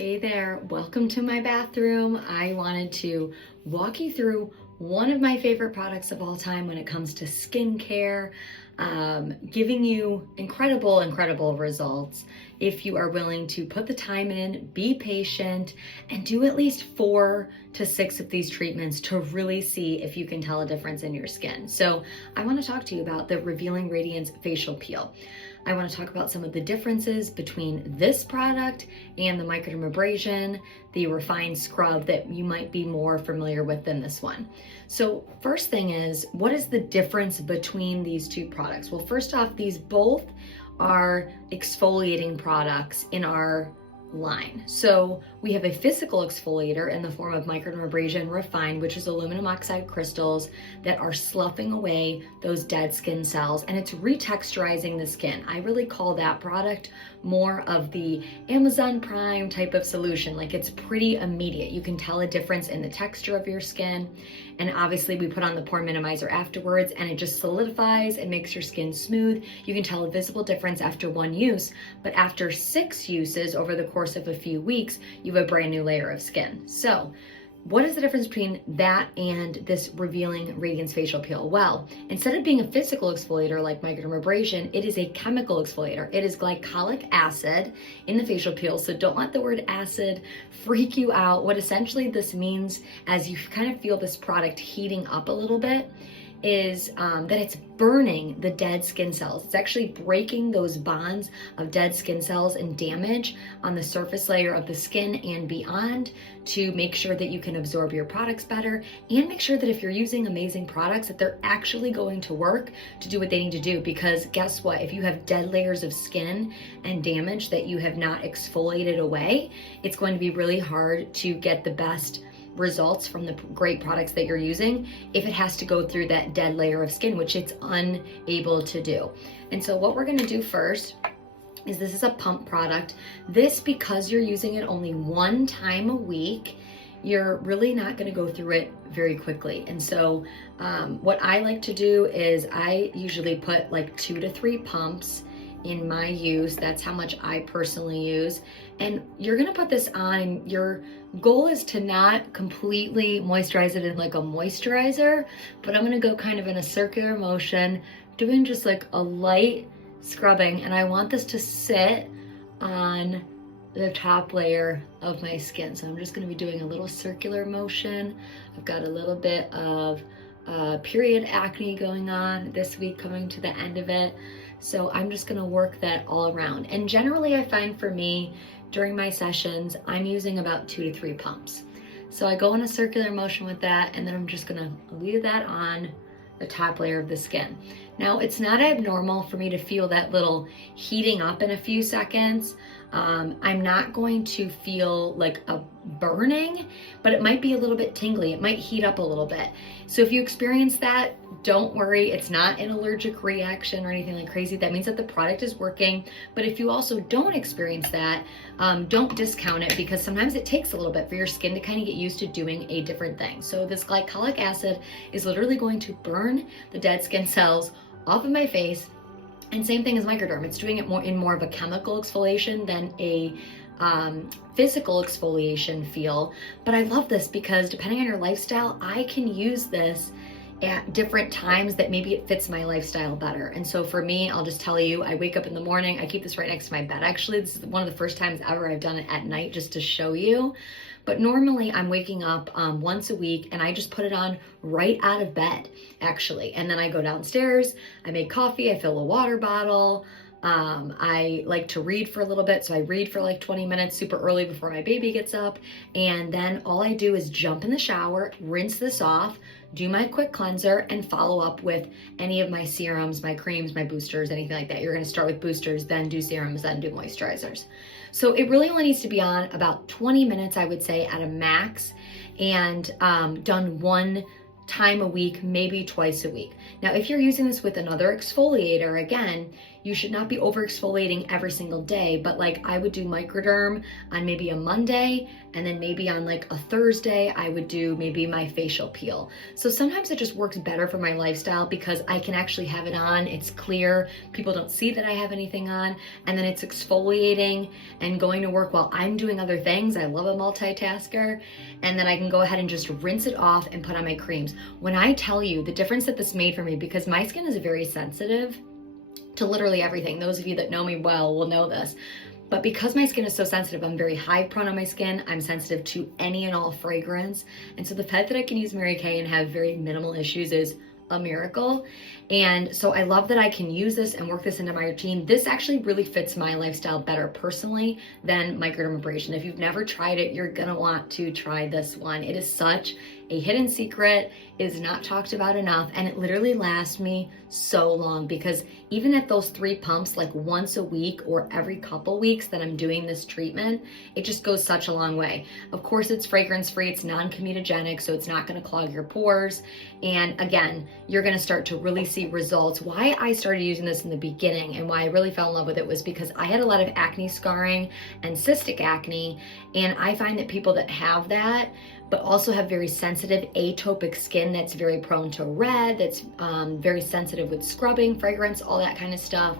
Hey there, welcome to my bathroom. I wanted to walk you through one of my favorite products of all time when it comes to skincare, giving you incredible results if you are willing to put the time in, be patient, and do at least 4 to 6 of these treatments to really see if you can tell a difference in your skin. So I want to talk to you about the Revealing Radiance Facial Peel. I want to talk about some of the differences between this product and the microdermabrasion, the refined scrub that you might be more familiar with than this one. So first thing is, what is the difference between these two products? Well, first off, these both are exfoliating products in our line. So we have a physical exfoliator in the form of microdermabrasion refined, which is aluminum oxide crystals that are sloughing away those dead skin cells, and it's retexturizing the skin. I really call that product more of the Amazon Prime type of solution. Like, it's pretty immediate. You can tell a difference in the texture of your skin. And obviously we put on the pore minimizer afterwards and it just solidifies and makes your skin smooth. You can tell a visible difference after 1 use, but after 6 uses over the course of a few weeks, you have a brand new layer of skin. So what is the difference between that and this Revealing Radiance Facial Peel? Well, instead of being a physical exfoliator like microdermabrasion, it is a chemical exfoliator. It is glycolic acid in the facial peel, so don't let the word acid freak you out. What essentially this means, as you kind of feel this product heating up a little bit, is that it's burning the dead skin cells. It's actually breaking those bonds of dead skin cells and damage on the surface layer of the skin and beyond to make sure that you can absorb your products better and make sure that if you're using amazing products that they're actually going to work to do what they need to do. Because guess what? If you have dead layers of skin and damage that you have not exfoliated away, it's going to be really hard to get the best results from the great products that you're using if it has to go through that dead layer of skin, which it's unable to do. And so what we're going to do first is, this is a pump product. This, because you're using it only 1 time a week, you're really not going to go through it very quickly. And so what I like to do is I usually put like 2 to 3 pumps in my use. That's how much I personally use. And you're gonna put this on. Your goal is to not completely moisturize it in like a moisturizer, but I'm gonna go kind of in a circular motion, doing just like a light scrubbing. And I want this to sit on the top layer of my skin. So I'm just gonna be doing a little circular motion. I've got a little bit of period acne going on this week, coming to the end of it. So I'm just gonna work that all around. And generally I find for me, during my sessions, I'm using about 2 to 3 pumps. So I go in a circular motion with that, and then I'm just gonna leave that on the top layer of the skin. Now, it's not abnormal for me to feel that little heating up in a few seconds. I'm not going to feel like a burning, but it might be a little bit tingly. It might heat up a little bit. So if you experience that, don't worry. It's not an allergic reaction or anything like crazy. That means that the product is working. But if you also don't experience that, don't discount it, because sometimes it takes a little bit for your skin to kind of get used to doing a different thing. So this glycolic acid is literally going to burn the dead skin cells off of my face. And same thing as microderm. It's doing it more of a chemical exfoliation than a physical exfoliation feel. But I love this because depending on your lifestyle, I can use this at different times that maybe it fits my lifestyle better. And so for me, I'll just tell you, I wake up in the morning, I keep this right next to my bed. Actually, this is one of the first times ever I've done it at night, just to show you. But normally I'm waking up once a week, and I just put it on right out of bed, actually. And then I go downstairs, I make coffee, I fill a water bottle. I like to read for a little bit, so I read for like 20 minutes super early before my baby gets up. And then all I do is jump in the shower, rinse this off, do my quick cleanser, and follow up with any of my serums, my creams, my boosters, anything like that. You're gonna start with boosters, then do serums, then do moisturizers. So it really only needs to be on about 20 minutes, I would say, at a max, and done 1 time a week, maybe twice a week. Now, if you're using this with another exfoliator, again, you should not be over exfoliating every single day, but like I would do microderm on maybe a Monday, and then maybe on like a Thursday, I would do maybe my facial peel. So sometimes it just works better for my lifestyle because I can actually have it on, it's clear, people don't see that I have anything on, and then it's exfoliating and going to work while I'm doing other things. I love a multitasker. And then I can go ahead and just rinse it off and put on my creams. When I tell you the difference that this made for me, because my skin is very sensitive to literally everything. Those of you that know me well will know this. But because my skin is so sensitive, I'm very hive prone on my skin. I'm sensitive to any and all fragrance. And so the fact that I can use Mary Kay and have very minimal issues is a miracle. And so I love that I can use this and work this into my routine. This actually really fits my lifestyle better personally than microdermabrasion. If you've never tried it, you're gonna want to try this one. It is such a hidden secret. It is not talked about enough, and it literally lasts me so long because even at those 3 pumps, like once a week or every couple weeks that I'm doing this treatment, it just goes such a long way. Of course, it's fragrance free, it's non-comedogenic, so it's not gonna clog your pores. And again, you're gonna start to really see results. Why I started using this in the beginning and why I really fell in love with it was because I had a lot of acne scarring and cystic acne, and I find that people that have that but also have very sensitive atopic skin that's very prone to red, that's very sensitive with scrubbing, fragrance, all that kind of stuff,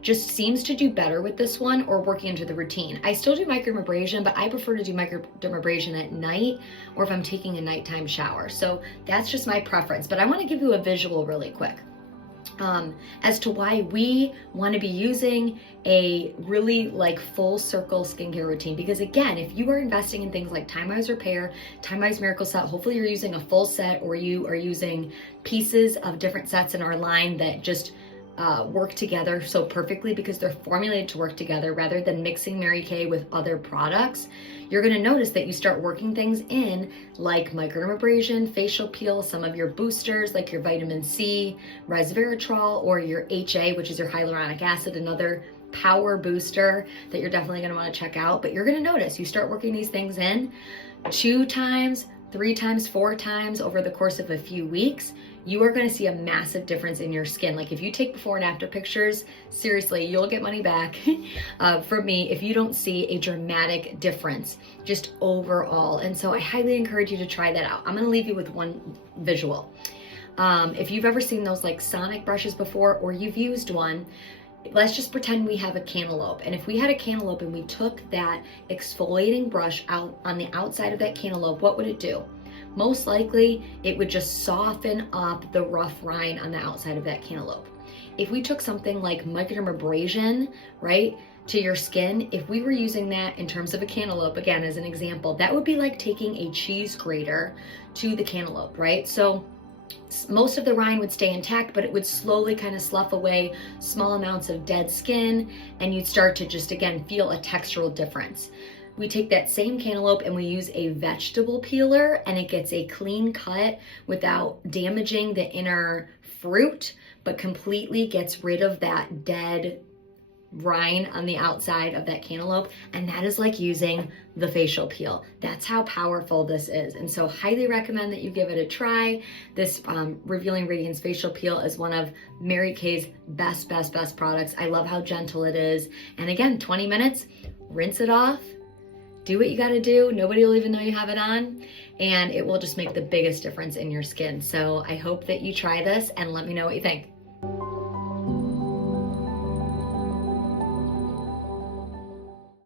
just seems to do better with this one or working into the routine. I still do microdermabrasion, but I prefer to do microdermabrasion at night or if I'm taking a nighttime shower. So that's just my preference, but I wanna give you a visual really quick. As to why we want to be using a really like full circle skincare routine. Because again, if you are investing in things like Time Wise Repair, Time Wise Miracle Set, hopefully you're using a full set or you are using pieces of different sets in our line that just work together so perfectly because they're formulated to work together rather than mixing Mary Kay with other products. You're gonna notice that you start working things in like microdermabrasion, facial peel, some of your boosters like your vitamin C, resveratrol, or your HA, which is your hyaluronic acid, another power booster that you're definitely gonna wanna check out. But you're gonna notice you start working these things in 2 times, 3 times, 4 times over the course of a few weeks. You are going to see a massive difference in your skin. Like if you take before and after pictures, seriously, you'll get money back from me if you don't see a dramatic difference just overall. And so I highly encourage you to try that out. I'm going to leave you with one visual. If you've ever seen those like sonic brushes before or you've used one, let's just pretend we have a cantaloupe. And if we had a cantaloupe and we took that exfoliating brush out on the outside of that cantaloupe, what would it do? Most likely, it would just soften up the rough rind on the outside of that cantaloupe. If we took something like microdermabrasion, right, to your skin, if we were using that in terms of a cantaloupe, again, as an example, that would be like taking a cheese grater to the cantaloupe, right? So most of the rind would stay intact, but it would slowly kind of slough away small amounts of dead skin, and you'd start to just, again, feel a textural difference. We take that same cantaloupe and we use a vegetable peeler and it gets a clean cut without damaging the inner fruit, but completely gets rid of that dead rind on the outside of that cantaloupe. And that is like using the facial peel. That's how powerful this is. And so highly recommend that you give it a try. This Revealing Radiance Facial Peel is one of Mary Kay's best products. I love how gentle it is. And again, 20 minutes, rinse it off, do what you gotta do. Nobody will even know you have it on, and it will just make the biggest difference in your skin. So I hope that you try this and let me know what you think.